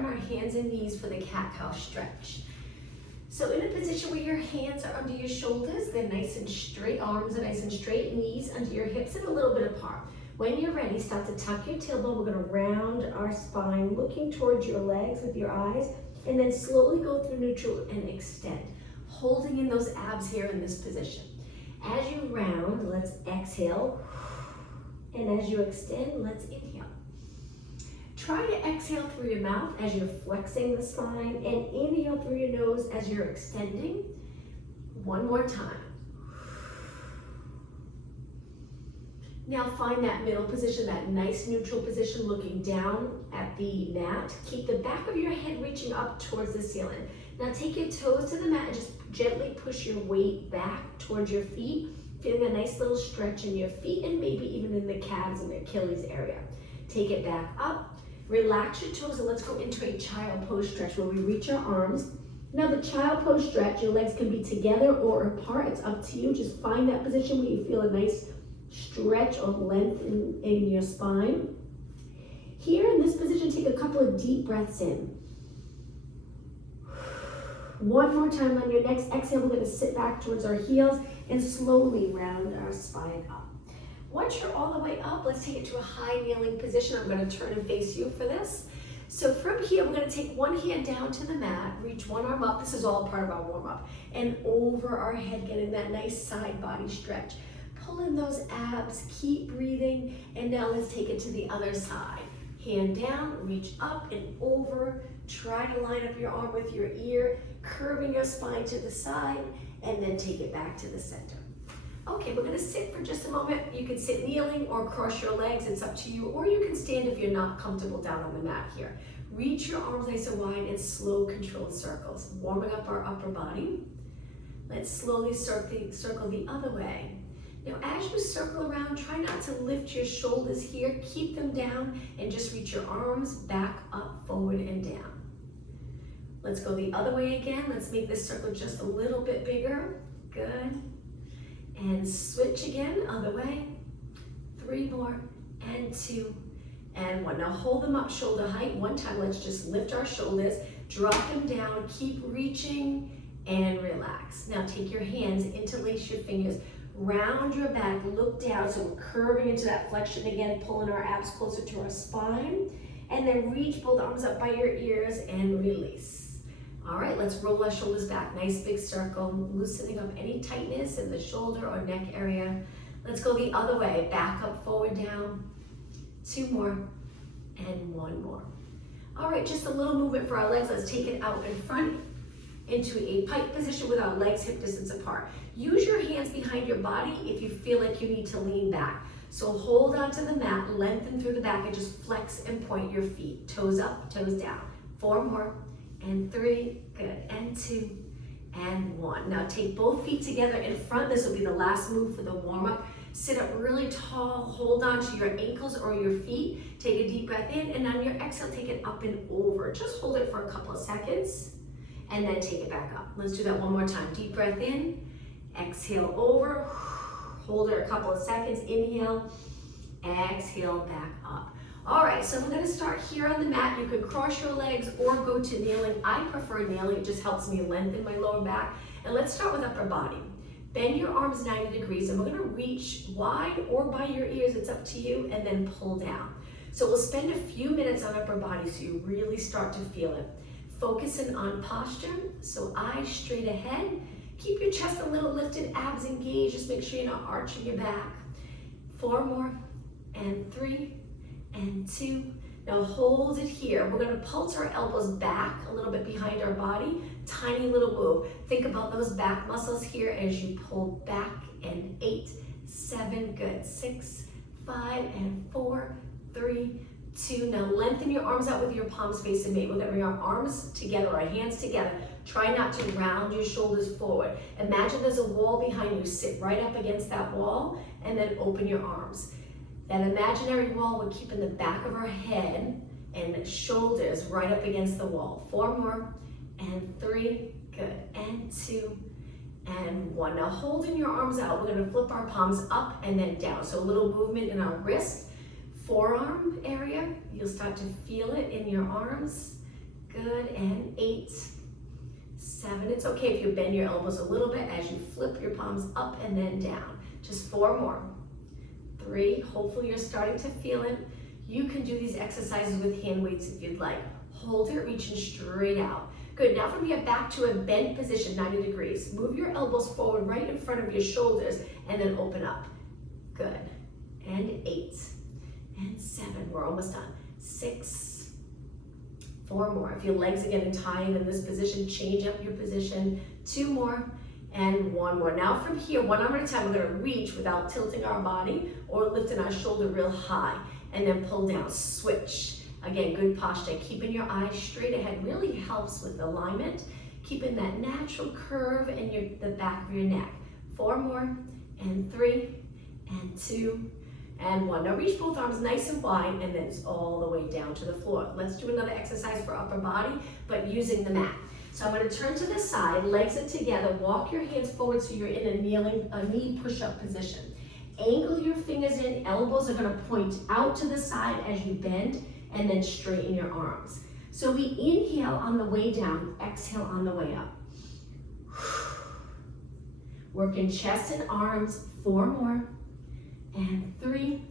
on our hands and knees for the cat-cow stretch. So in a position where your hands are under your shoulders, they're nice and straight, arms are nice and straight, knees under your hips and a little bit apart. When you're ready, start to tuck your tailbone. We're gonna round our spine, looking towards your legs with your eyes, and then slowly go through neutral and extend, holding in those abs here in this position. As you round, let's exhale, and as you extend, let's inhale. Try to exhale through your mouth as you're flexing the spine, and inhale through your nose as you're extending. One more time. Now find that middle position, that nice neutral position, looking down at the mat. Keep the back of your head reaching up towards the ceiling. Now take your toes to the mat and just gently push your weight back towards your feet, feeling a nice little stretch in your feet and maybe even in the calves and the Achilles area. Take it back up, relax your toes, and let's go into a child pose stretch where we reach our arms. Now the child pose stretch, your legs can be together or apart, it's up to you. Just find that position where you feel a nice stretch or length in your spine. Here in this position, take a couple of deep breaths in. One more time on your next exhale, we're going to sit back towards our heels and slowly round our spine up. Once you're all the way up, let's take it to a high kneeling position. I'm going to turn and face you for this. So from here, we're going to take one hand down to the mat, reach one arm up. This is all part of our warm up. And over our head, getting that nice side body stretch. Pull in those abs, keep breathing, and now let's take it to the other side. Hand down, reach up and over. Try to line up your arm with your ear, curving your spine to the side, and then take it back to the center. Okay, we're gonna sit for just a moment. You can sit kneeling or cross your legs, it's up to you, or you can stand if you're not comfortable down on the mat here. Reach your arms nice and wide and slow controlled circles, warming up our upper body. Let's slowly circle the other way. Now, as you circle around, try not to lift your shoulders here. Keep them down and just reach your arms back, up, forward, and down. Let's go the other way again. Let's make this circle just a little bit bigger. Good. And switch again, other way. 3 more, and 2, and 1. Now hold them up shoulder height. One time, let's just lift our shoulders, drop them down, keep reaching, and relax. Now take your hands, interlace your fingers, round your back, look down, so we're curving into that flexion again, pulling our abs closer to our spine, and then reach both arms up by your ears and release. All right, let's roll our shoulders back, nice big circle, loosening up any tightness in the shoulder or neck area. Let's go the other way, back up, forward, down, 2 more, and 1 more. All right, just a little movement for our legs. Let's take it out in front into a pike position with our legs hip distance apart. Use your hands behind your body if you feel like you need to lean back. So hold onto the mat, lengthen through the back, and just flex and point your feet. Toes up, toes down. 4 more, and 3, good, and 2, and 1. Now take both feet together in front. This will be the last move for the warm-up. Sit up really tall, hold on to your ankles or your feet. Take a deep breath in, and on your exhale, take it up and over. Just hold it for a couple of seconds, and then take it back up. Let's do that one more time. Deep breath in, exhale over, hold it a couple of seconds, inhale, exhale, back up. All right, so we're gonna start here on the mat. You can cross your legs or go to kneeling. I prefer kneeling, it just helps me lengthen my lower back. And let's start with upper body. Bend your arms 90 degrees, and we're gonna reach wide or by your ears, it's up to you, and then pull down. So we'll spend a few minutes on upper body so you really start to feel it. Focusing on posture, so eyes straight ahead. Keep your chest a little lifted, abs engaged. Just make sure you're not arching your back. 4 more, and 3, and 2. Now hold it here. We're gonna pulse our elbows back a little bit behind our body. Tiny little move. Think about those back muscles here as you pull back, and 8, 7, good. 6, 5, and 4, 3, 2. Now lengthen your arms out with your palms facing me. We're gonna bring our arms together, our hands together. Try not to round your shoulders forward. Imagine there's a wall behind you. Sit right up against that wall and then open your arms. That imaginary wall we're keeping the back of our head and shoulders right up against the wall. 4 more, and 3, good, and 2, and 1. Now holding your arms out, we're gonna flip our palms up and then down. So a little movement in our wrist, forearm area. You'll start to feel it in your arms. Good, and 8, 7. It's okay if you bend your elbows a little bit as you flip your palms up and then down. Just 4 more. 3, hopefully you're starting to feel it. You can do these exercises with hand weights if you'd like. Hold it, reaching straight out. Good, now from here back to a bent position, 90 degrees. Move your elbows forward right in front of your shoulders and then open up. Good, and 8, and 7, we're almost done. 6, 4 more. If your legs are getting tired in this position, change up your position. 2 more, and 1 more. Now from here, one arm at a time, we're gonna reach without tilting our body or lifting our shoulder real high, and then pull down, switch. Again, good posture. Keeping your eyes straight ahead really helps with alignment, keeping that natural curve in the back of your neck. 4 more, and 3, and 2, and 1. Now reach both arms nice and wide, and then it's all the way down to the floor. Let's do another exercise for upper body, but using the mat. So I'm going to turn to the side, legs are together, walk your hands forward so you're in a knee push-up position. Angle your fingers in, elbows are going to point out to the side as you bend, and then straighten your arms. So we inhale on the way down, exhale on the way up. Working chest and arms, 4 more, and 3.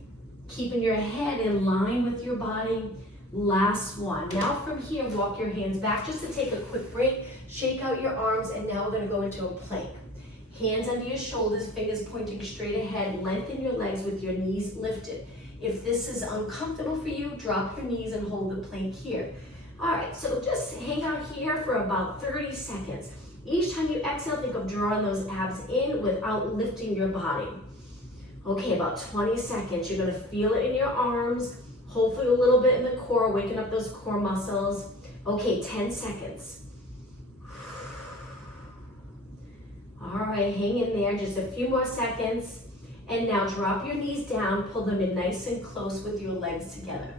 Keeping your head in line with your body. Last 1. Now from here, walk your hands back just to take a quick break. Shake out your arms, and now we're going to go into a plank. Hands under your shoulders, fingers pointing straight ahead. Lengthen your legs with your knees lifted. If this is uncomfortable for you, drop your knees and hold the plank here. All right, so just hang out here for about 30 seconds. Each time you exhale, think of drawing those abs in without lifting your body. Okay, about 20 seconds. You're gonna feel it in your arms, hopefully a little bit in the core, waking up those core muscles. Okay, 10 seconds. All right, hang in there, just a few more seconds. And now drop your knees down, pull them in nice and close with your legs together.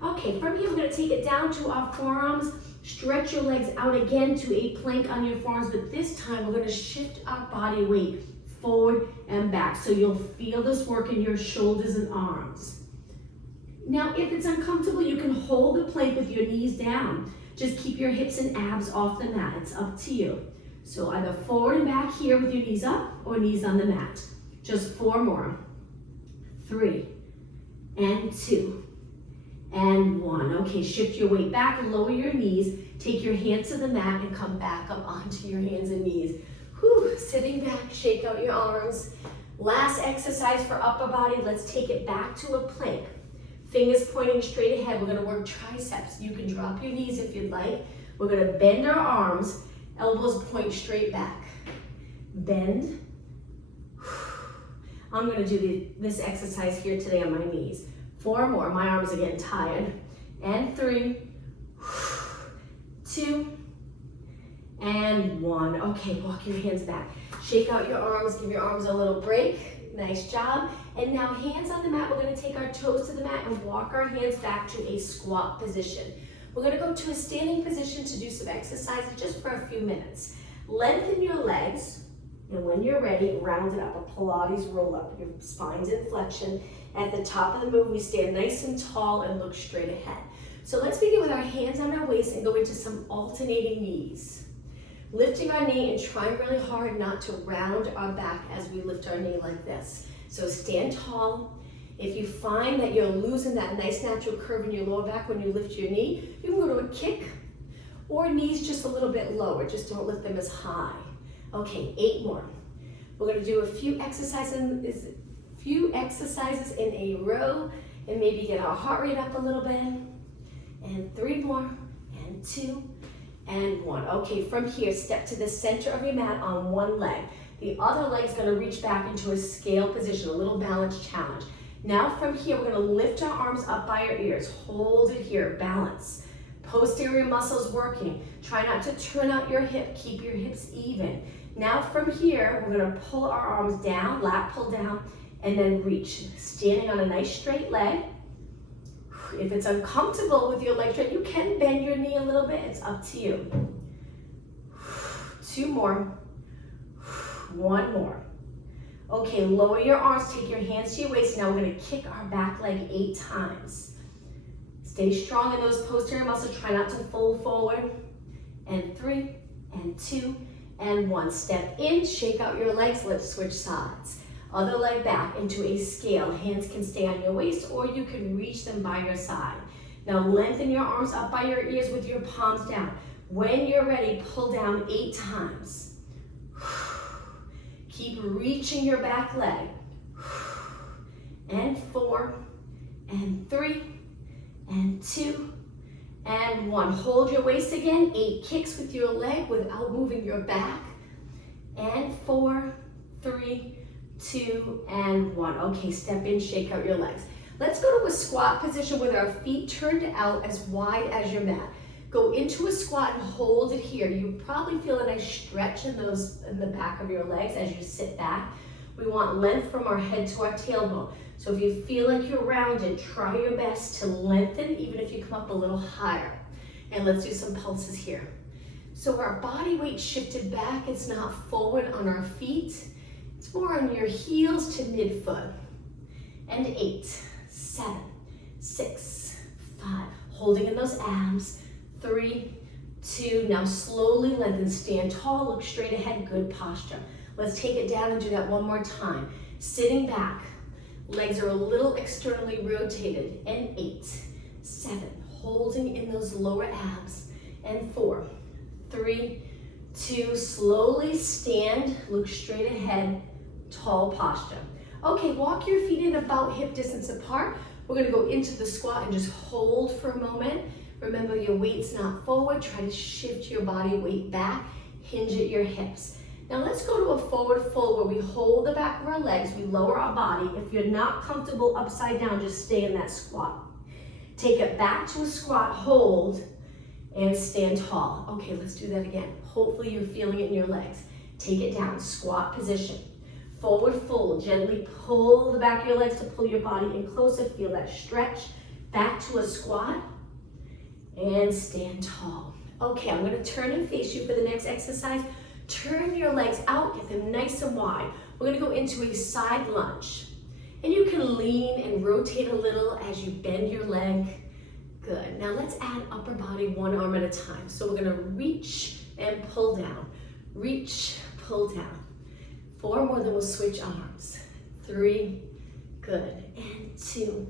Okay, from here we're gonna take it down to our forearms, stretch your legs out again to a plank on your forearms, but this time we're gonna shift our body weight forward and back. So you'll feel this work in your shoulders and arms. Now, if it's uncomfortable, you can hold the plank with your knees down. Just keep your hips and abs off the mat, it's up to you. So either forward and back here with your knees up or knees on the mat. Just 4 more, 3, and 2, and 1. Okay, shift your weight back, lower your knees, take your hands to the mat and come back up onto your hands and knees. Whew, sitting back, shake out your arms. Last exercise for upper body, let's take it back to a plank. Fingers pointing straight ahead, we're gonna work triceps. You can drop your knees if you'd like. We're gonna bend our arms, elbows point straight back. Bend. I'm gonna do this exercise here today on my knees. 4 more, my arms are getting tired. And 3, 2, and 1. Okay, walk your hands back. Shake out your arms, give your arms a little break. Nice job. And now hands on the mat, we're gonna take our toes to the mat and walk our hands back to a squat position. We're gonna go to a standing position to do some exercises just for a few minutes. Lengthen your legs. And when you're ready, round it up, a Pilates roll up. Your spine's in flexion. At the top of the move, we stand nice and tall and look straight ahead. So let's begin with our hands on our waist and go into some alternating knees. Lifting our knee and trying really hard not to round our back as we lift our knee like this. So stand tall. If you find that you're losing that nice natural curve in your lower back when you lift your knee, you can go to a kick or knees just a little bit lower. Just don't lift them as high. Okay, 8 more. We're gonna do a few exercises in a row and maybe get our heart rate up a little bit. And 3 more, and 2, and 1. Okay, from here, step to the center of your mat on one leg. The other leg's gonna reach back into a scale position, a little balance challenge. Now from here, we're gonna lift our arms up by our ears. Hold it here, balance. Posterior muscles working. Try not to turn out your hip, keep your hips even. Now from here, we're gonna pull our arms down, lat pull down, and then reach. Standing on a nice straight leg. If it's uncomfortable with your leg straight, you can bend your knee a little bit, it's up to you. 2 more, 1 more. Okay, lower your arms, take your hands to your waist. Now we're gonna kick our back leg 8 times. Stay strong in those posterior muscles. Try not to fold forward. And 3, and 2, and 1. Step in, shake out your legs, let's switch sides. Other leg back into a scale. Hands can stay on your waist or you can reach them by your side. Now lengthen your arms up by your ears with your palms down. When you're ready, pull down 8 times. Keep reaching your back leg. And 4, and 3, and 2, and 1. Hold your waist again. 8 kicks with your leg without moving your back. And 4, 3, 2, and 1. Okay, step in, shake out your legs. Let's go to a squat position with our feet turned out as wide as your mat. Go into a squat and hold it here. You probably feel a nice stretch in the back of your legs as you sit back. We want length from our head to our tailbone. So if you feel like you're rounded, try your best to lengthen, even if you come up a little higher. And let's do some pulses here. So our body weight shifted back. It's not forward on our feet. It's more on your heels to midfoot. And 8, 7, 6, 5. Holding in those abs. 3, 2. Now slowly lengthen. Stand tall. Look straight ahead. Good posture. Let's take it down and do that one more time. Sitting back. Legs are a little externally rotated. And 8, 7. Holding in those lower abs. And 4, 3, 2. Slowly stand. Look straight ahead. Tall posture. Okay, walk your feet in about hip distance apart. We're going to go into the squat and just hold for a moment. Remember, your weight's not forward. Try to shift your body weight back. Hinge at your hips. Now let's go to a forward fold where we hold the back of our legs. We lower our body. If you're not comfortable upside down, just stay in that squat. Take it back to a squat, hold, and stand tall. Okay, let's do that again. Hopefully you're feeling it in your legs. Take it down, squat position. Forward fold, gently pull the back of your legs to pull your body in closer. Feel that stretch. Back to a squat and stand tall. Okay, I'm going to turn and face you for the next exercise. Turn your legs out, get them nice and wide. We're going to go into a side lunge. And you can lean and rotate a little as you bend your leg. Good. Now let's add upper body one arm at a time. So we're going to reach and pull down. Reach, pull down. 4 more, then we'll switch arms. 3, good, and 2.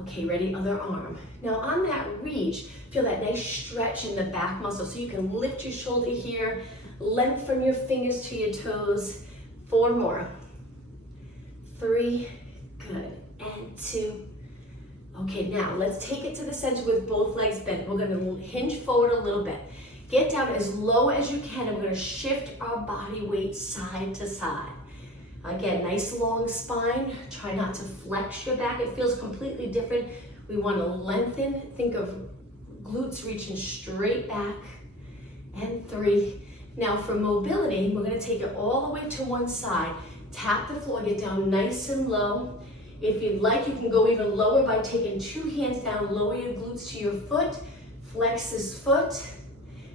Okay, ready, other arm. Now on that reach, feel that nice stretch in the back muscle. So you can lift your shoulder here, length from your fingers to your toes. 4 more. 3, good, and 2. Okay, now let's take it to the center with both legs bent. We're gonna hinge forward a little bit. Get down as low as you can, and we're gonna shift our body weight side to side. Again, nice long spine. Try not to flex your back. It feels completely different. We wanna lengthen. Think of glutes reaching straight back. And 3. Now for mobility, we're gonna take it all the way to one side. Tap the floor, get down nice and low. If you'd like, you can go even lower by taking 2 hands down, lower your glutes to your foot, flex this foot.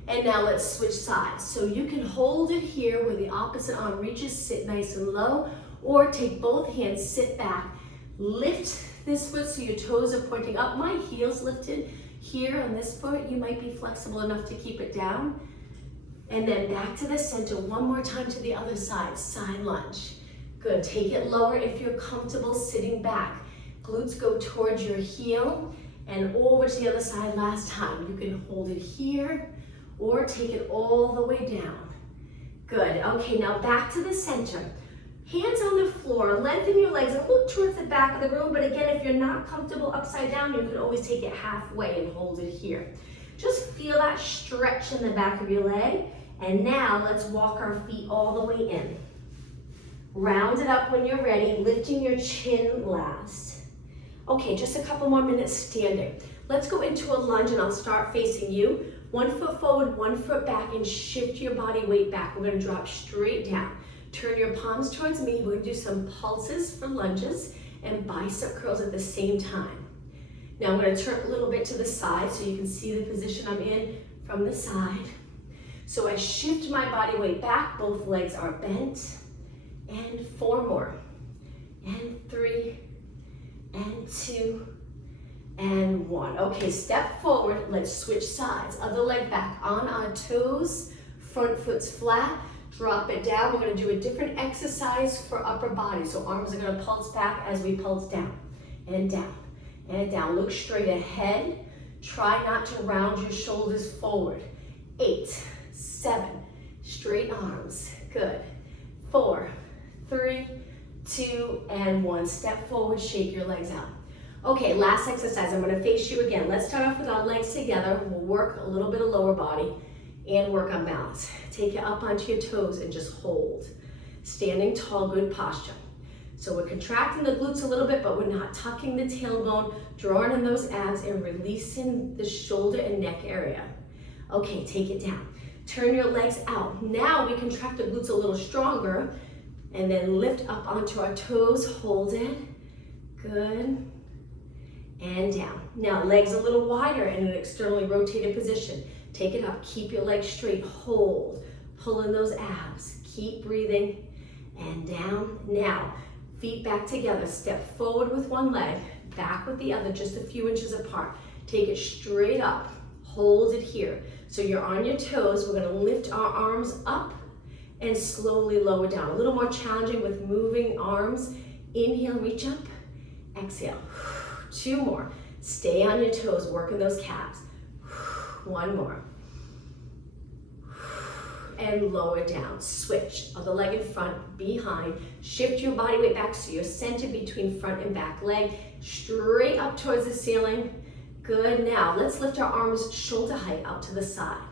And now let's switch sides. So you can hold it here where the opposite arm reaches, sit nice and low, or take both hands, sit back, lift this foot so your toes are pointing up. My heel's lifted here on this foot. You might be flexible enough to keep it down. And then back to the center, one more time to the other side, side lunge. Good, take it lower if you're comfortable sitting back. Glutes go towards your heel and over to the other side last time. You can hold it here, or take it all the way down. Good, okay, now back to the center. Hands on the floor, lengthen your legs and look towards the back of the room, but again, if you're not comfortable upside down, you can always take it halfway and hold it here. Just feel that stretch in the back of your leg, and now let's walk our feet all the way in. Round it up when you're ready, lifting your chin last. Okay, just a couple more minutes standing. Let's go into a lunge and I'll start facing you. 1 foot forward, 1 foot back, and shift your body weight back. We're gonna drop straight down. Turn your palms towards me. We're gonna do some pulses for lunges and bicep curls at the same time. Now I'm gonna turn a little bit to the side so you can see the position I'm in from the side. So I shift my body weight back, both legs are bent, and 4 more, and 3, and 2, and 1. Okay, step forward. Let's switch sides. Other leg back on our toes. Front foot's flat. Drop it down. We're going to do a different exercise for upper body. So arms are going to pulse back as we pulse down and down and down. Look straight ahead. Try not to round your shoulders forward. 8, 7, straight arms. Good. 4, 3, 2, and 1. Step forward, shake your legs out. Okay, last exercise. I'm going to face you again. Let's start off with our legs together. We'll work a little bit of lower body and work on balance. Take it up onto your toes and just hold. Standing tall, good posture. So we're contracting the glutes a little bit, but we're not tucking the tailbone, drawing in those abs and releasing the shoulder and neck area. Okay, take it down. Turn your legs out. Now we contract the glutes a little stronger and then lift up onto our toes, hold it. Good. And down. Now legs a little wider in an externally rotated position. Take it up, keep your legs straight, hold. Pull in those abs, keep breathing, and down. Now, feet back together, step forward with one leg, back with the other, just a few inches apart. Take it straight up, hold it here. So you're on your toes, we're gonna lift our arms up and slowly lower down. A little more challenging with moving arms. Inhale, reach up, exhale. 2 more. Stay on your toes, working those calves. 1 more. And lower down. Switch. Other leg in front, behind. Shift your body weight back so you're centered between front and back leg. Straight up towards the ceiling. Good. Now, let's lift our arms shoulder height out to the side.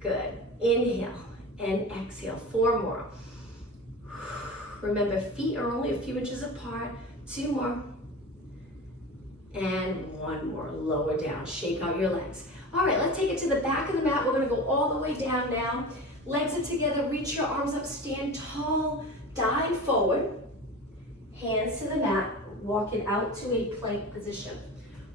Good. Inhale and exhale. 4 more. Remember, feet are only a few inches apart. 2 more. And 1 more. Lower down. Shake out your legs. All right, let's take it to the back of the mat. We're going to go all the way down now. Legs are together. Reach your arms up. Stand tall. Dive forward. Hands to the mat. Walk it out to a plank position.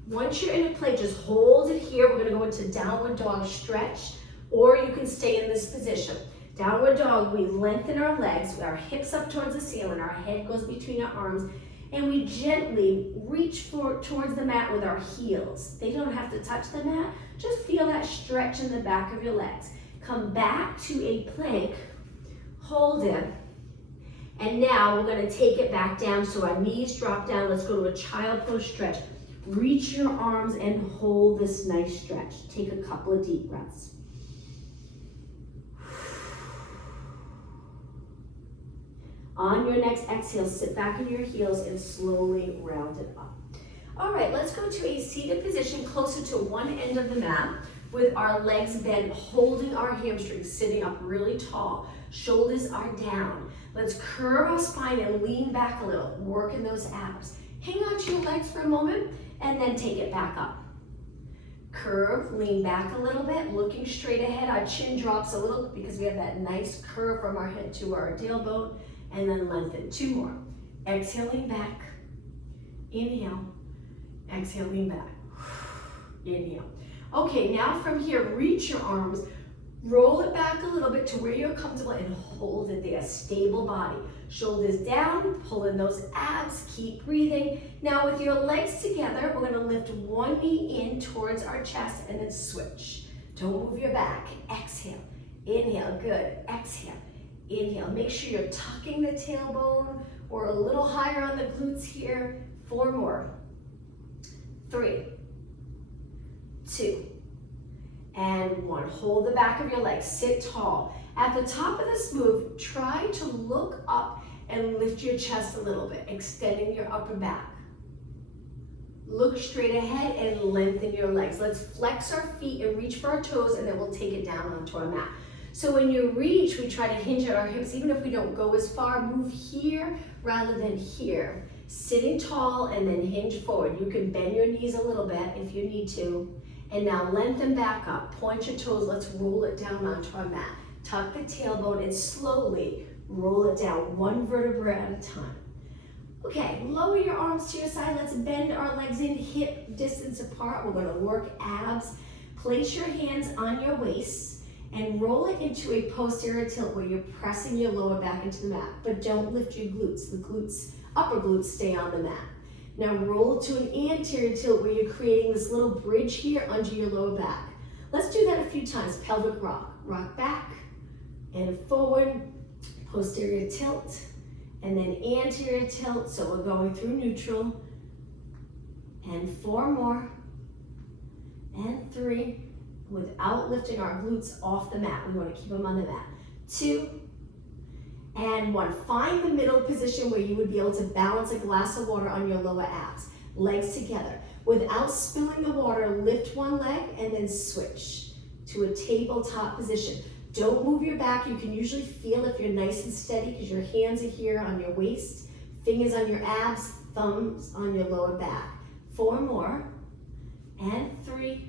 Once you're in a plank, just hold it here. We're going to go into downward dog stretch, or you can stay in this position. Downward dog, we lengthen our legs with our hips up towards the ceiling. Our head goes between our arms. And we gently reach towards the mat with our heels. They don't have to touch the mat. Just feel that stretch in the back of your legs. Come back to a plank. Hold it. And now we're going to take it back down so our knees drop down. Let's go to a child pose stretch. Reach your arms and hold this nice stretch. Take a couple of deep breaths. On your next exhale, sit back on your heels and slowly round it up. All right, let's go to a seated position closer to one end of the mat with our legs bent, holding our hamstrings, sitting up really tall. Shoulders are down. Let's curve our spine and lean back a little, working those abs. Hang on to your legs for a moment and then take it back up. Curve, lean back a little bit, looking straight ahead. Our chin drops a little because we have that nice curve from our head to our tailbone. And then lengthen. 2 more. Exhale, lean back. Inhale. Exhale, lean back. Inhale. Okay, now from here, reach your arms. Roll it back a little bit to where you're comfortable and hold it there. Stable body. Shoulders down, pull in those abs, keep breathing. Now with your legs together, we're gonna lift one knee in towards our chest and then switch. Don't move your back. Exhale. Inhale, good. Exhale. Inhale, make sure you're tucking the tailbone or a little higher on the glutes here. 4 more. 3, 2, and 1. Hold the back of your legs, sit tall. At the top of this move, try to look up and lift your chest a little bit, extending your upper back. Look straight ahead and lengthen your legs. Let's flex our feet and reach for our toes, and then we'll take it down onto our mat. So when you reach, we try to hinge at our hips. Even if we don't go as far, move here rather than here. Sitting tall and then hinge forward. You can bend your knees a little bit if you need to. And now lengthen back up. Point your toes. Let's roll it down onto our mat. Tuck the tailbone and slowly roll it down, one vertebra at a time. Okay, lower your arms to your side. Let's bend our legs in hip distance apart. We're going to work abs. Place your hands on your waist and roll it into a posterior tilt where you're pressing your lower back into the mat. But don't lift your glutes. The glutes, upper glutes, stay on the mat. Now roll to an anterior tilt where you're creating this little bridge here under your lower back. Let's do that a few times. Pelvic rock. Rock back and forward, posterior tilt, and then anterior tilt. So we're going through neutral. And 4 more. And 3. Without lifting our glutes off the mat. We want to keep them on the mat. 2. And 1. Find the middle position where you would be able to balance a glass of water on your lower abs. Legs together. Without spilling the water, lift one leg and then switch to a tabletop position. Don't move your back. You can usually feel if you're nice and steady because your hands are here on your waist, fingers on your abs, thumbs on your lower back. 4 more. And 3.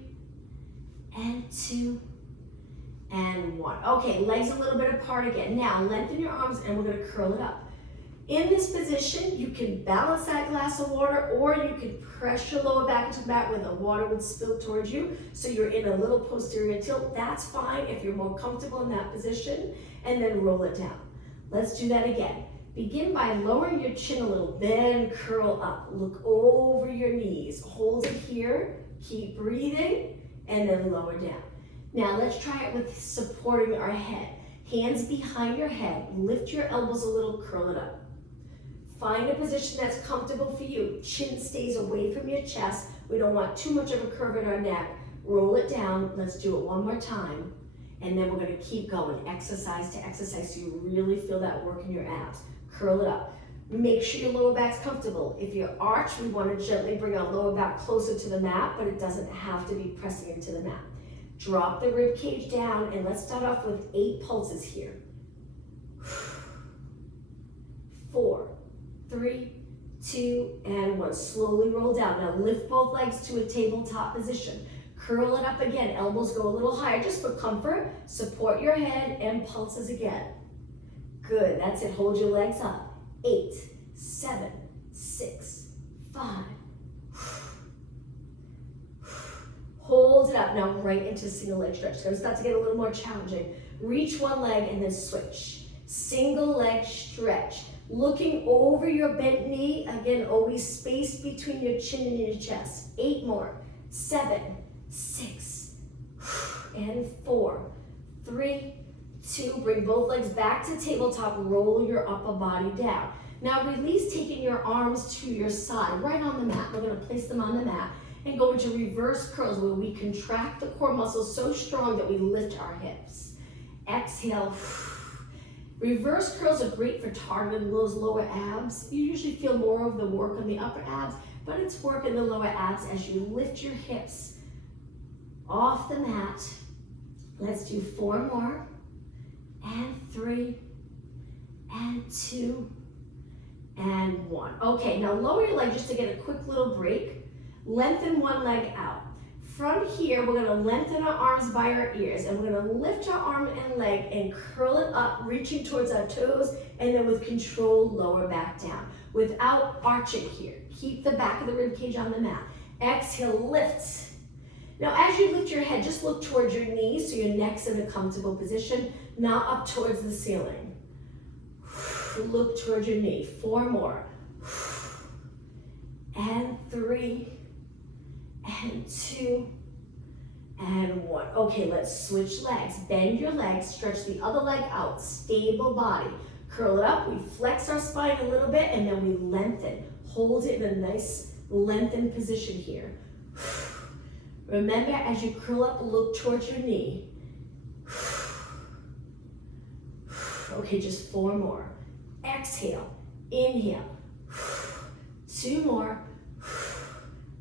And 2. And 1. Okay, legs a little bit apart again. Now lengthen your arms and we're going to curl it up. In this position, you can balance that glass of water or you can press your lower back into the mat where the water would spill towards you. So you're in a little posterior tilt. That's fine if you're more comfortable in that position. And then roll it down. Let's do that again. Begin by lowering your chin a little, then curl up. Look over your knees. Hold it here. Keep breathing and then lower down. Now let's try it with supporting our head. Hands behind your head. Lift your elbows a little, curl it up. Find a position that's comfortable for you. Chin stays away from your chest. We don't want too much of a curve in our neck. Roll it down. Let's do it one more time. And then we're going to keep going, exercise to exercise, so you really feel that work in your abs. Curl it up. Make sure your lower back's comfortable. If you're arched, we want to gently bring our lower back closer to the mat, but it doesn't have to be pressing into the mat. Drop the rib cage down, and let's start off with 8 pulses here. 4, 3, 2, and 1. Slowly roll down. Now lift both legs to a tabletop position. Curl it up again. Elbows go a little higher just for comfort. Support your head and pulses again. Good. That's it. Hold your legs up. 8, 7, 6, 5. Hold it up. Now right into single leg stretch. It's going to start to get a little more challenging. Reach one leg and then switch. Single leg stretch. Looking over your bent knee. Again, always space between your chin and your chest. 8 more. 7, 6, and 4, 3, 2. Bring both legs back to tabletop. Roll your upper body down. Now release, taking your arms to your side, right on the mat. We're going to place them on the mat and go into reverse curls where we contract the core muscles so strong that we lift our hips. Exhale. Reverse curls are great for targeting those lower abs. You usually feel more of the work on the upper abs, but it's work in the lower abs as you lift your hips off the mat. Let's do 4 more, and 3, and 2, and 1. Okay, now lower your leg just to get a quick little break. Lengthen one leg out. From here, we're going to lengthen our arms by our ears, and we're going to lift our arm and leg and curl it up, reaching towards our toes, and then with control, lower back down. Without arching here. Keep the back of the rib cage on the mat. Exhale, lift. Now, as you lift your head, just look towards your knees so your neck's in a comfortable position, not up towards the ceiling. Look towards your knee. 4 more. And 3. And 2, and 1. Okay, let's switch legs. Bend your legs, stretch the other leg out, stable body. Curl it up, we flex our spine a little bit, and then we lengthen. Hold it in a nice lengthened position here. Remember, as you curl up, look towards your knee. Okay, just 4 more. Exhale, inhale. 2 more.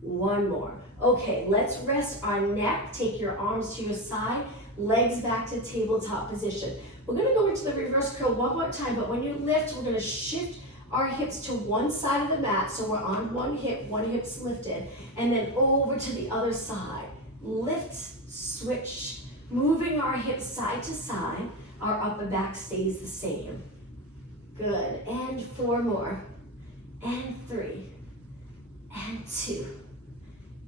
1 more. Okay, let's rest our neck. Take your arms to your side, legs back to tabletop position. We're going to go into the reverse curl one more time, but when you lift, we're going to shift our hips to one side of the mat, so we're on one hip's lifted, and then over to the other side. Lift, switch, moving our hips side to side. Our upper back stays the same. Good, and 4 more, and 3, and 2,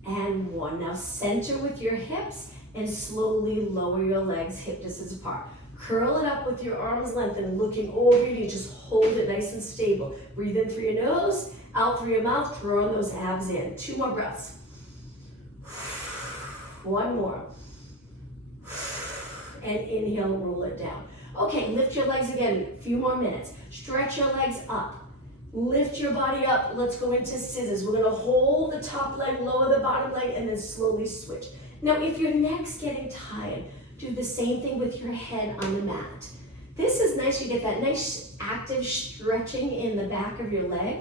and 1. Now center with your hips and slowly lower your legs hip distance apart. Curl it up with your arms lengthened, looking over your knee. Just hold it nice and stable. Breathe in through your nose, Out through your mouth, drawing those abs in. 2 more breaths. 1 more. And inhale, roll it down. Okay, lift your legs again, a few more minutes. Stretch your legs up. Lift your body up. Let's go into scissors. We're gonna hold the top leg, lower the bottom leg, and then slowly switch. Now, if your neck's getting tired, do the same thing with your head on the mat. This is nice. You get that nice active stretching in the back of your leg.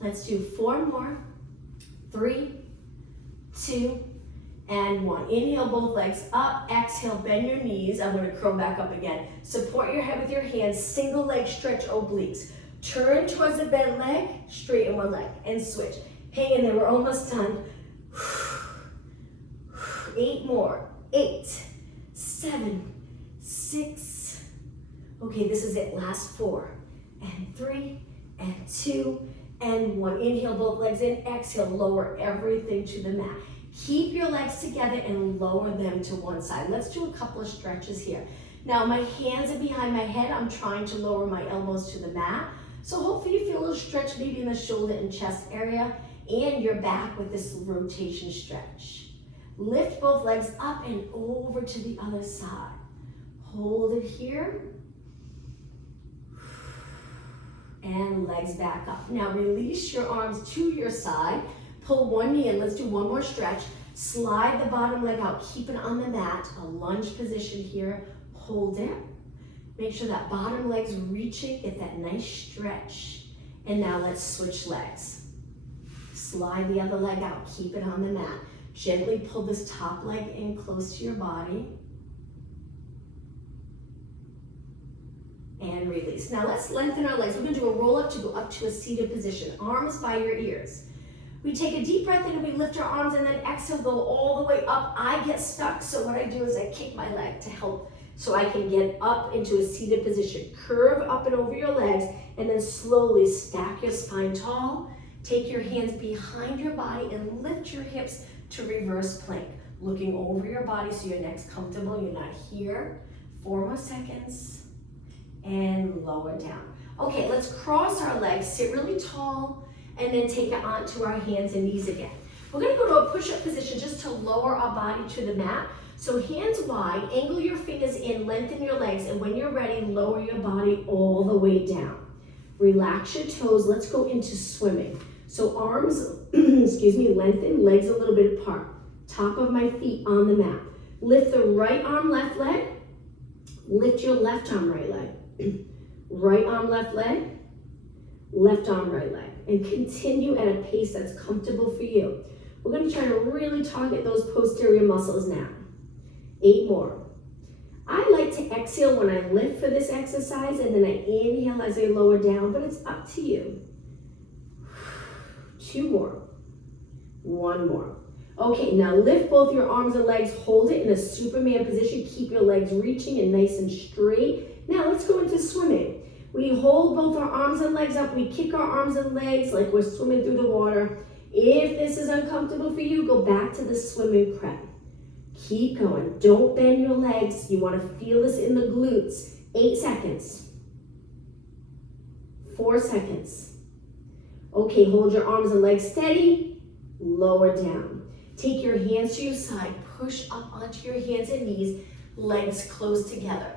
Let's do 4 more. 3, 2, and 1. Inhale, both legs up. Exhale, bend your knees. I'm going to curl back up again. Support your head with your hands. Single leg stretch obliques. Turn towards the bent leg, straighten one leg, and switch. Hang in there, we're almost done. 8 more. 8, 7, 6. Okay, this is it. Last 4, and 3, and 2, and 1. Inhale, both legs in. Exhale, lower everything to the mat. Keep your legs together and lower them to one side. Let's do a couple of stretches here. Now, my hands are behind my head. I'm trying to lower my elbows to the mat. So hopefully you feel a little stretch maybe in the shoulder and chest area and your back with this rotation stretch. Lift both legs up and over to the other side. Hold it here. And legs back up. Now release your arms to your side. Pull one knee in. Let's do one more stretch. Slide the bottom leg out. Keep it on the mat. A lunge position here. Hold it. Make sure that bottom leg's reaching. Get that nice stretch. And now let's switch legs. Slide the other leg out. Keep it on the mat. Gently pull this top leg in close to your body. And release. Now let's lengthen our legs. We're going to do a roll up to go up to a seated position. Arms by your ears. We take a deep breath in and we lift our arms, and then exhale, go all the way up. I get stuck, so what I do is I kick my leg to help so I can get up into a seated position. Curve up and over your legs, and then slowly stack your spine tall. Take your hands behind your body and lift your hips to reverse plank. Looking over your body so your neck's comfortable, you're not here. 4 more seconds, and lower down. Okay, let's cross our legs, sit really tall, and then take it onto our hands and knees again. We're gonna go to a push-up position just to lower our body to the mat. So hands wide, angle your fingers in, lengthen your legs, and when you're ready, lower your body all the way down. Relax your toes. Let's go into swimming. So arms, excuse me, lengthen, legs a little bit apart. Top of my feet on the mat. Lift the right arm, left leg. Lift your left arm, right leg. Right arm, left leg. Left arm, right leg. And continue at a pace that's comfortable for you. We're going to try to really target those posterior muscles now. 8 more. I like to exhale when I lift for this exercise, and then I inhale as I lower down, but it's up to you. 2 more. 1 more. Okay, now lift both your arms and legs. Hold it in a Superman position. Keep your legs reaching and nice and straight. Now let's go into swimming. We hold both our arms and legs up. We kick our arms and legs like we're swimming through the water. If this is uncomfortable for you, go back to the swimming prep. Keep going. Don't bend your legs. You want to feel this in the glutes. 8 seconds. 4 seconds. Okay, hold your arms and legs steady. Lower down. Take your hands to your side. Push up onto your hands and knees. Legs close together.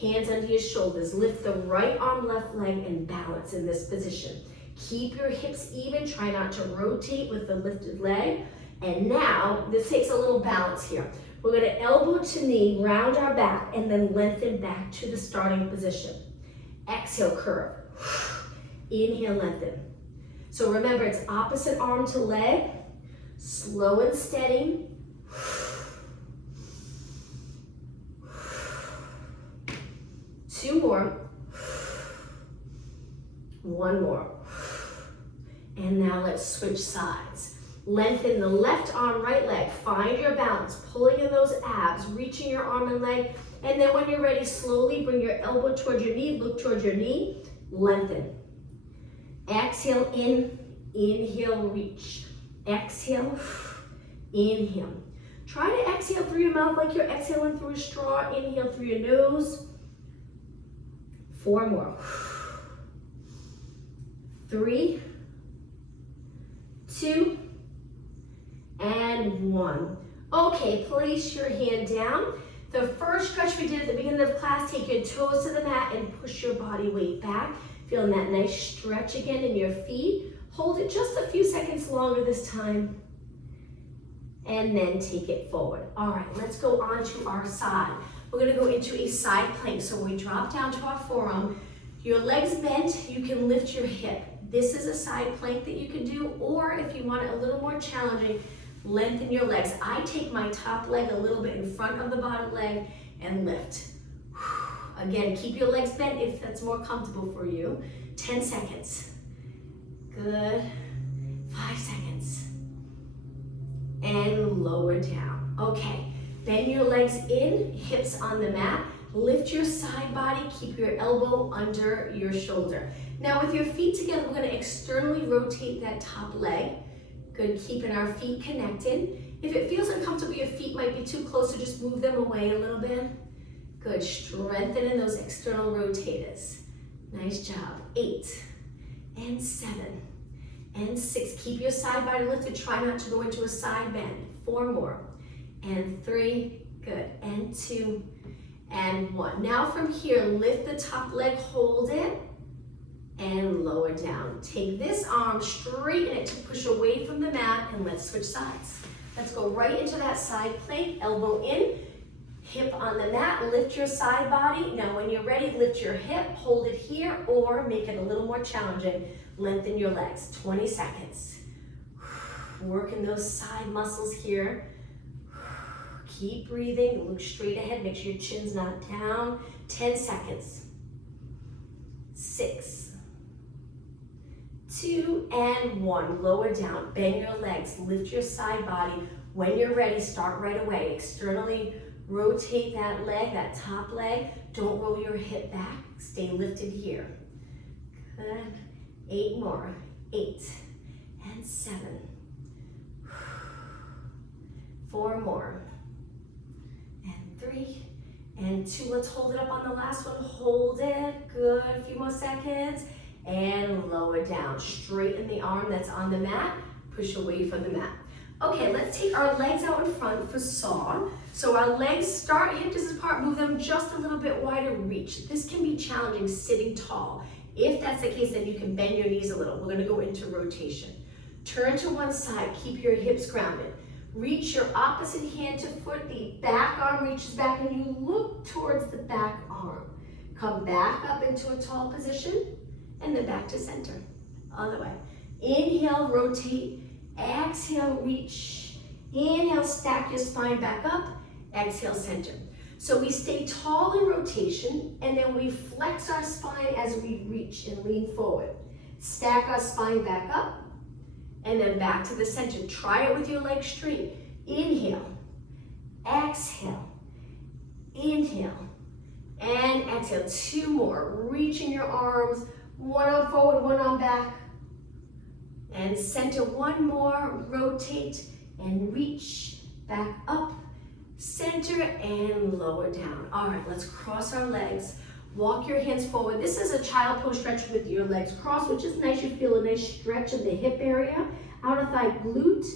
Hands under your shoulders. Lift the right arm, left leg, and balance in this position. Keep your hips even. Try not to rotate with the lifted leg. And now, this takes a little balance here. We're going to elbow to knee, round our back, and then lengthen back to the starting position. Exhale, curve. Inhale, lengthen. So remember, it's opposite arm to leg. Slow and steady. 2 more. 1 more. And now let's switch sides. Lengthen the left arm, right leg. Find your balance, pulling in those abs, reaching your arm and leg. And then when you're ready, slowly bring your elbow towards your knee, look towards your knee, lengthen. Exhale in, inhale, reach. Exhale, inhale. Try to exhale through your mouth like you're exhaling through a straw. Inhale through your nose. 4 more. 3, 2, and 1. Okay, place your hand down. The first stretch we did at the beginning of class, take your toes to the mat and push your body weight back. Feeling that nice stretch again in your feet. Hold it just a few seconds longer this time. And then take it forward. All right, let's go on to our side. We're gonna go into a side plank. So when we drop down to our forearm, your legs bent, you can lift your hip. This is a side plank that you can do, or if you want it a little more challenging, lengthen your legs. I take my top leg a little bit in front of the bottom leg and lift. Again, keep your legs bent if that's more comfortable for you. 10 seconds. Good. 5 seconds. And lower down. Okay, bend your legs in, hips on the mat. Lift your side body, keep your elbow under your shoulder. Now with your feet together, we're gonna externally rotate that top leg. Good, keeping our feet connected. If it feels uncomfortable, your feet might be too close, so just move them away a little bit. Good, strengthening those external rotators. Nice job. 8, and 7, and 6. Keep your side body lifted, try not to go into a side bend. 4 more, and 3, good, and 2, and 1. Now from here, lift the top leg, hold it, and lower down. Take this arm, straighten it to push away from the mat, and let's switch sides. Let's go right into that side plank, elbow in, hip on the mat, lift your side body. Now when you're ready, lift your hip, hold it here, or make it a little more challenging. Lengthen your legs, 20 seconds. Working those side muscles here. Keep breathing, look straight ahead, make sure your chin's not down. 10 seconds. 6, 2, and 1. Lower down, bend your legs, lift your side body. When you're ready, start right away. Externally rotate that leg, that top leg. Don't roll your hip back, stay lifted here. Good. 8 more, 8, and 7. 4 more, and 3, and 2. Let's hold it up on the last one. Hold it, good, a few more seconds, and lower down. Straighten the arm that's on the mat, push away from the mat. Okay, let's take our legs out in front for saw. So our legs start hip distance apart, move them just a little bit wider, reach. This can be challenging sitting tall. If that's the case, then you can bend your knees a little. We're gonna go into rotation. Turn to one side, keep your hips grounded. Reach your opposite hand to foot, the back arm reaches back and you look towards the back arm. Come back up into a tall position and then back to center. Other way. Inhale, rotate. Exhale, reach. Inhale, stack your spine back up. Exhale, center. So we stay tall in rotation and then we flex our spine as we reach and lean forward. Stack our spine back up and then back to the center. Try it with your legs straight. Inhale, exhale, inhale, and exhale. 2 more. Reaching your arms, one arm forward, one arm back. And center, 1 more. Rotate and reach back up. Center and lower down. All right, let's cross our legs. Walk your hands forward. This is a child pose stretch with your legs crossed, which is nice. You feel a nice stretch in the hip area, outer thigh glute.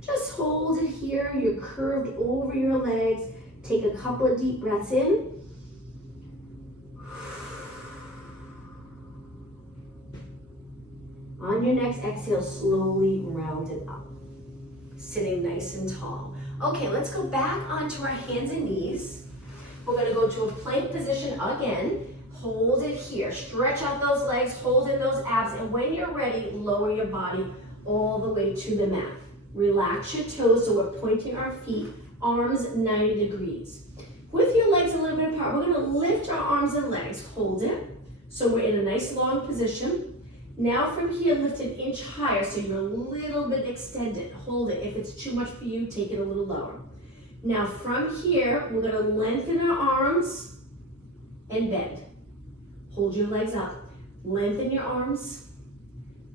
Just hold it here. You're curved over your legs. Take a couple of deep breaths in. On your next exhale, slowly round it up. Sitting nice and tall. Okay, let's go back onto our hands and knees. We're gonna go to a plank position again. Hold it here. Stretch out those legs, hold in those abs, and when you're ready, lower your body all the way to the mat. Relax your toes so we're pointing our feet, arms 90 degrees. With your legs a little bit apart, we're gonna lift our arms and legs. Hold it. So we're in a nice long position. Now from here, lift an inch higher so you're a little bit extended. Hold it. If it's too much for you, take it a little lower. Now from here, we're gonna lengthen our arms and bend. Hold your legs up. Lengthen your arms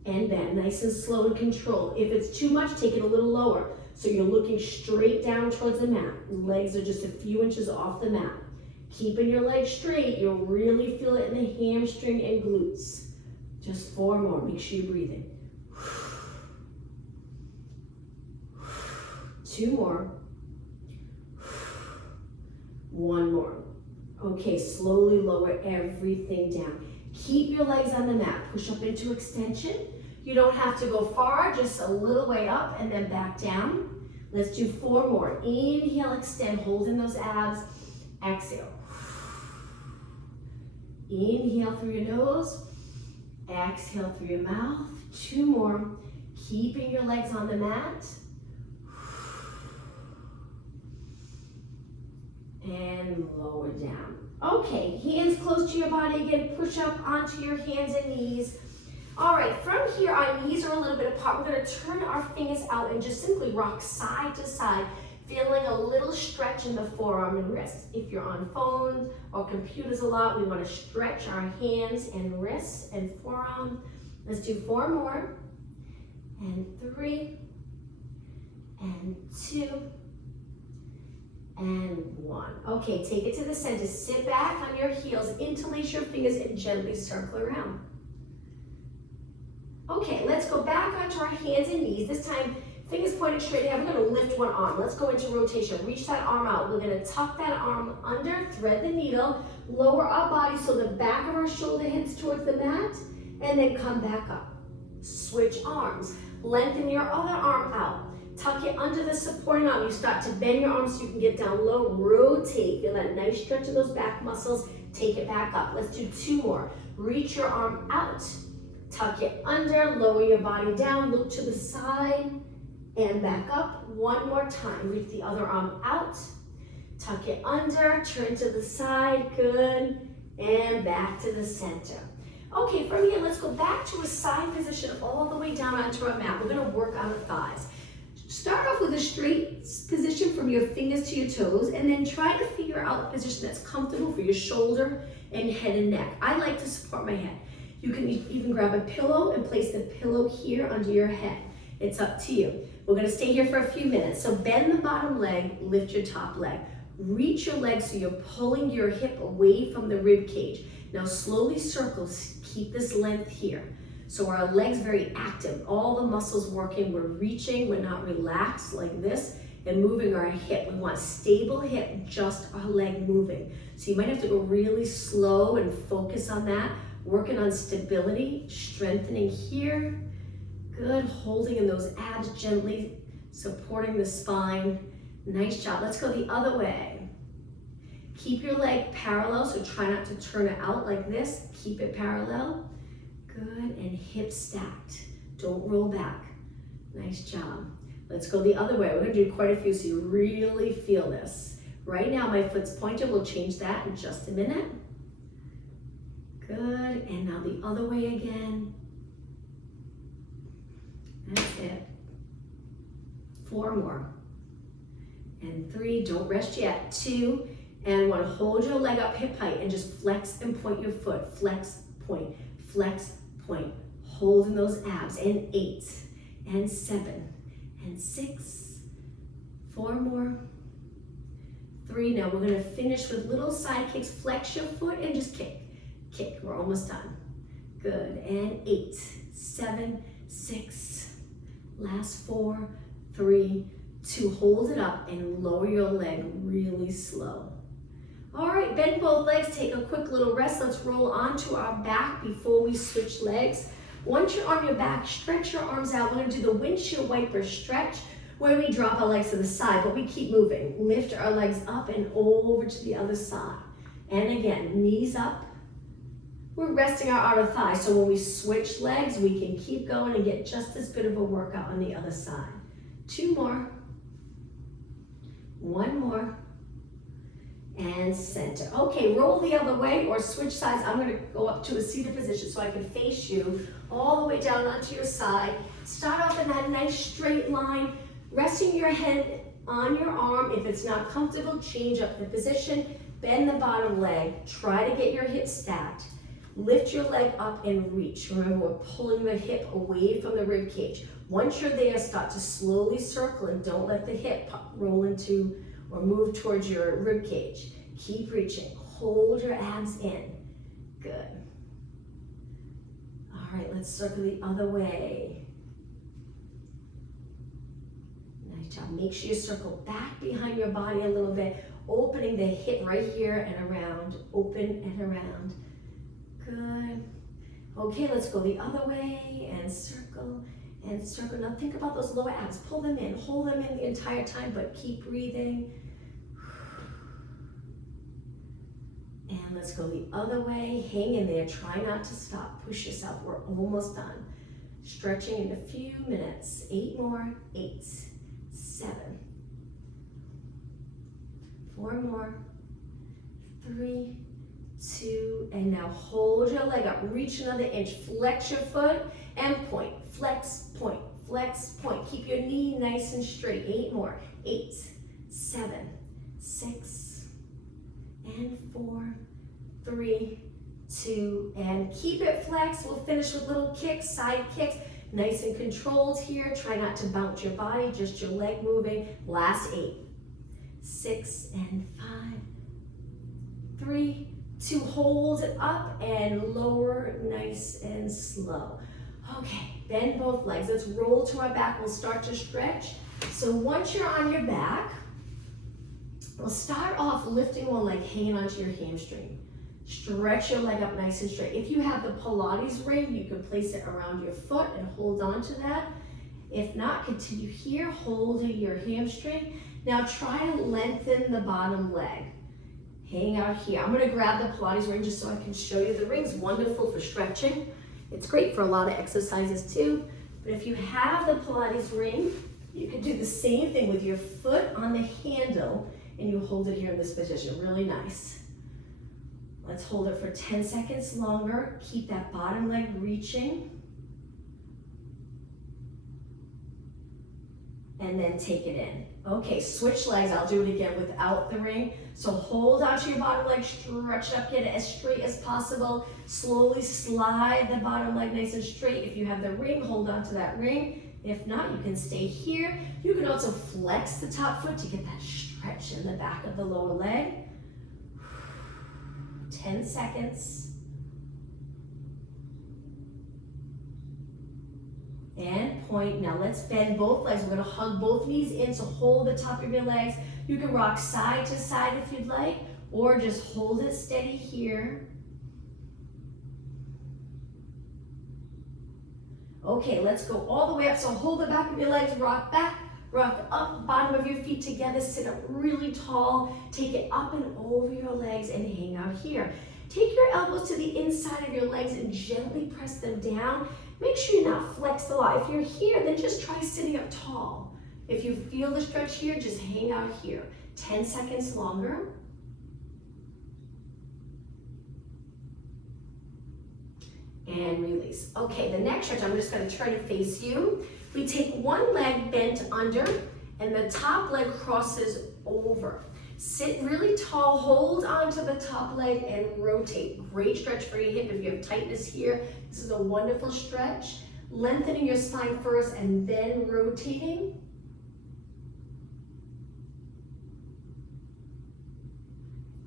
and bend. Nice and slow and controlled. If it's too much, take it a little lower. So you're looking straight down towards the mat. Legs are just a few inches off the mat. Keeping your legs straight, you'll really feel it in the hamstring and glutes. Just 4 more. Make sure you're breathing. 2 more. 1 more. Okay, slowly lower everything down. Keep your legs on the mat. Push up into extension. You don't have to go far, just a little way up and then back down. Let's do 4 more. Inhale, extend, holding those abs. Exhale. Inhale through your nose. Exhale through your mouth. 2 more. Keeping your legs on the mat. And lower down. Okay, hands close to your body again. Push up onto your hands and knees. All right, from here, our knees are a little bit apart. We're gonna turn our fingers out and just simply rock side to side, feeling a little stretch in the forearm and wrist. If you're on phones or computers a lot, we wanna stretch our hands and wrists and forearm. Let's do 4 more, and 3, and 2, and 1. Okay, take it to the center. Sit back on your heels, interlace your fingers, and gently circle around. Okay, let's go back onto our hands and knees. This time, fingers pointed straight ahead. We're gonna lift one arm. Let's go into rotation. Reach that arm out. We're gonna tuck that arm under, thread the needle, lower our body so the back of our shoulder heads towards the mat, and then come back up. Switch arms. Lengthen your other arm out. Tuck it under the supporting arm. You start to bend your arms so you can get down low. Rotate. Feel that nice stretch of those back muscles. Take it back up. Let's do 2 more. Reach your arm out. Tuck it under, lower your body down, look to the side, and back up. 1 more time. Reach the other arm out. Tuck it under, turn to the side, good, and back to the center. Okay, from here, let's go back to a side position all the way down onto our mat. We're gonna work on the thighs. Start off with a straight position from your fingers to your toes, and then try to figure out a position that's comfortable for your shoulder and head and neck. I like to support my head. You can even grab a pillow and place the pillow here under your head. It's up to you. We're gonna stay here for a few minutes. So bend the bottom leg, lift your top leg. Reach your leg so you're pulling your hip away from the rib cage. Now slowly circle, keep this length here. So our legs very active, all the muscles working, we're reaching, we're not relaxed like this, and moving our hip. We want stable hip, just our leg moving. So you might have to go really slow and focus on that. Working on stability, strengthening here. Good, holding in those abs gently, supporting the spine. Nice job. Let's go the other way. Keep your leg parallel, so try not to turn it out like this. Keep it parallel. Good, and hips stacked. Don't roll back. Nice job. Let's go the other way. We're gonna do quite a few so you really feel this. Right now my foot's pointed. We'll change that in just a minute. Good, and now the other way again. That's it. 4 more. And 3, don't rest yet. 2, and 1. Hold your leg up hip height and just flex and point your foot. Flex, point, flex, point. Holding those abs. And 8, and 7, and 6. 4 more. 3, now we're gonna finish with little side kicks. Flex your foot and just kick. Kick, we're almost done. Good, and 8, 7, 6, last 4, 3, 2, hold it up and lower your leg really slow. All right, bend both legs, take a quick little rest. Let's roll onto our back before we switch legs. Once you're on your back, stretch your arms out. We're gonna do the windshield wiper stretch where we drop our legs to the side, but we keep moving. Lift our legs up and over to the other side. And again, knees up. We're resting our outer thigh, so when we switch legs, we can keep going and get just as good of a workout on the other side. 2 more. 1 more. And center. Okay, roll the other way or switch sides. I'm gonna go up to a seated position so I can face you all the way down onto your side. Start off in that nice straight line, resting your head on your arm. If it's not comfortable, change up the position. Bend the bottom leg. Try to get your hips stacked. Lift your leg up and reach. Remember, we're pulling the hip away from the rib cage. Once you're there, start to slowly circle and don't let the hip roll into or move towards your rib cage. Keep reaching. Hold your abs in. Good. All right, let's circle the other way. Nice job. Make sure you circle back behind your body a little bit, opening the hip right here and around, open and around. Good. Okay, let's go the other way and circle and circle. Now think about those lower abs. Pull them in, hold them in the entire time, but keep breathing. And let's go the other way. Hang in there. Try not to stop. Push yourself. We're almost done. Stretching in a few minutes. 8 more. 8, 7, 4 more. 3, 2, and now hold your leg up. Reach another inch. Flex your foot and point. Flex, point. Flex, point. Keep your knee nice and straight. 8 more. 8, 7, 6, and 4, 3, 2, and keep it flexed. We'll finish with little kicks, side kicks. Nice and controlled here. Try not to bounce your body, just your leg moving. Last 8, 6, and 5, 3, 2. Hold it up and lower, nice and slow. Okay, bend both legs. Let's roll to our back. We'll start to stretch. So once you're on your back, we'll start off lifting one leg, hanging onto your hamstring. Stretch your leg up nice and straight. If you have the Pilates ring, you can place it around your foot and hold on to that. If not, continue here, holding your hamstring. Now try to lengthen the bottom leg. Hang out here. I'm going to grab the Pilates ring just so I can show you. The ring's wonderful for stretching. It's great for a lot of exercises too. But if you have the Pilates ring, you can do the same thing with your foot on the handle and you hold it here in this position. Really nice. Let's hold it for 10 seconds longer. Keep that bottom leg reaching. And then take it in. Okay, switch legs. I'll do it again without the ring. So hold onto your bottom leg, stretch it up, get it as straight as possible. Slowly slide the bottom leg nice and straight. If you have the ring, hold on to that ring. If not, you can stay here. You can also flex the top foot to get that stretch in the back of the lower leg. 10 seconds. And point. Now let's bend both legs. We're going to hug both knees in, so hold the top of your legs. You can rock side to side if you'd like, or just hold it steady here. Okay, let's go all the way up. So hold the back of your legs, rock back, rock up, bottom of your feet together, sit up really tall, take it up and over your legs and hang out here. Take your elbows to the inside of your legs and gently press them down. Make sure you're not flexed a lot. If you're here, then just try sitting up tall. If you feel the stretch here, just hang out here. 10 seconds longer. And release. Okay, the next stretch, I'm just going to turn and face you. We take one leg bent under and the top leg crosses over. Sit really tall, hold onto the top leg and rotate. Great stretch for your hip. If you have tightness here, this is a wonderful stretch. Lengthening your spine first and then rotating.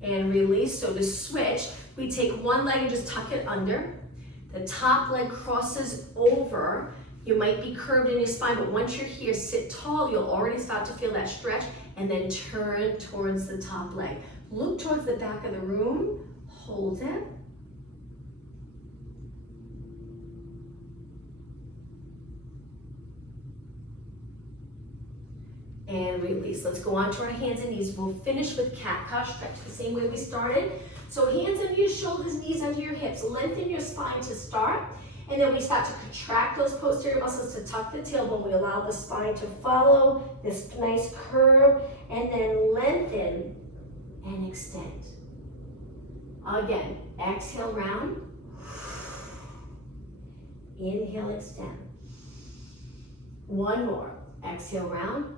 And release. So to switch, we take one leg and just tuck it under. The top leg crosses over. You might be curved in your spine, but once you're here, sit tall. You'll already start to feel that stretch, and then turn towards the top leg. Look towards the back of the room. Hold it. And release. Let's go on to our hands and knees. We'll finish with cat-cow stretch the same way we started. So hands and knees, shoulders, knees under your hips. Lengthen your spine to start. And then we start to contract those posterior muscles to tuck the tailbone. We allow the spine to follow this nice curve and then lengthen and extend. Again, exhale, round. Inhale, extend. One more. Exhale, round.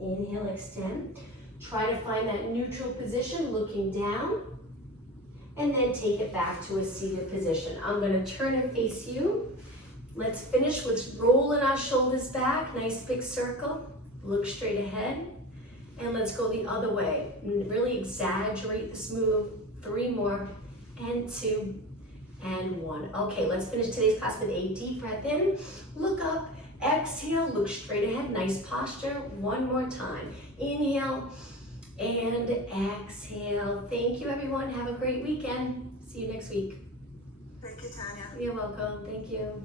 Inhale, extend. Try to find that neutral position, looking down. And then take it back to a seated position. I'm going to turn and face you. Let's finish with rolling our shoulders back. Nice big circle. Look straight ahead. And let's go the other way. Really exaggerate this move. 3 more. And 2. And 1. Okay, let's finish today's class with a deep breath in. Look up Exhale, look straight ahead, nice posture. One more time. Inhale and exhale. Thank you, everyone. Have a great weekend. See you next week. Thank you, Tanya. You're welcome. Thank you.